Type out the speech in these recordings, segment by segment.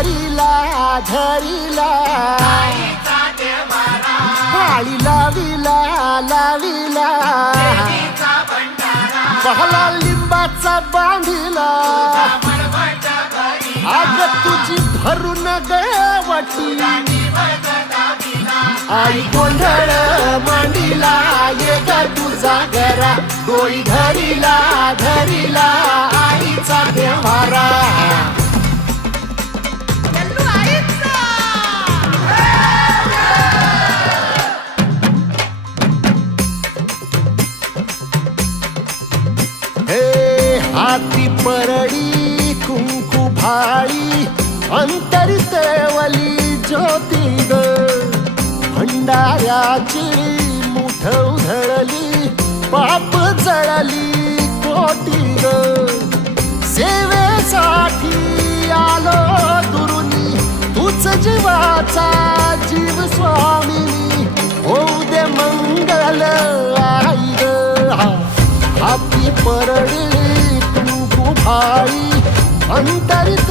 धरिला धरिला. काळी लाविला लाविला. पहला लिंबाचा बांधिला. आग तुझी भरून गवटी आई गोंधळ मांडीला ये ग तुझा घरा डोई धरिला धरिला. आईचा देवारा हे हाती परळी कुंकू भाळी अंतरितवली ज्योती ग. भंडाऱ्याची मुठ उधळली पाप जळली कोटी ग. सेवेसाठी आलो दुरुनी तूच जीवाचा जीव स्वामिनी. होऊ दे मंग हाती तू कुंकू अंतरी अंतरित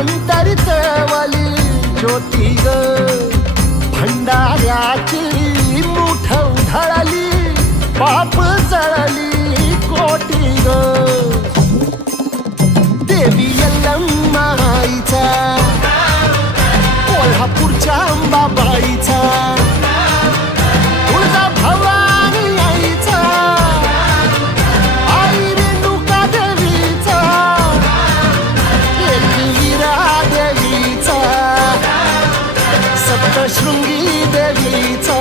अंतरितवली ज्योती ग. भंडाऱ्याची मुठ उधळली पाप जळली कोटी ग. देवी यल्लम्माईचा कोल्हापूरच्या अंबाबाईचा. शृंगी देवीचा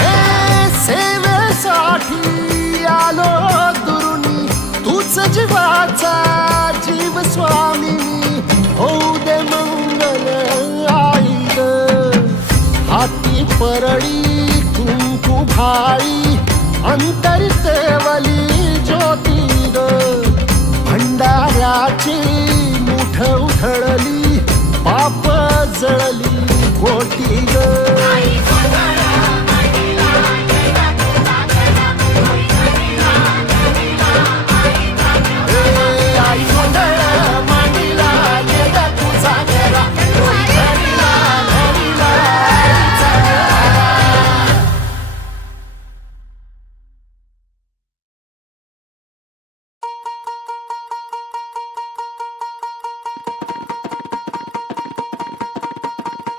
हे सेवेसाठी आलो दुरुनी तूच जीवाचा जीव स्वामी होऊ दे मंगल आईग हाती परळी कुंकू भाई अंतरित देवली ज्योती ग. भंडाऱ्याची मुठ उधळली पाप जळली. कोटी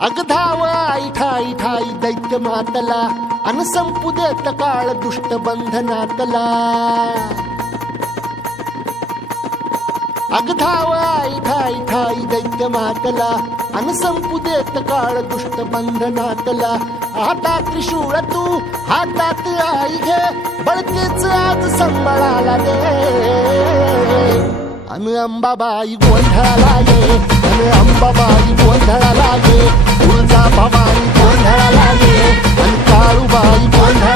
अगधाव आई ठाई ठाई दैत्य मातला अन संपू देत काळ दुष्ट बंधनातला अगधाव आई ठाई ठाई दैत्य मातला अन संपू देत काळ दुष्ट बंधनातला आता त्रिशूळ तू हातात आई घे बळकेच आज संबळाला दे अन अंबाबाई गोंधळाला ये अन अंबाबाई गोंधळाला ये तुळजा भवानी गोंधळाला ये अन काळूबाई गोंधळा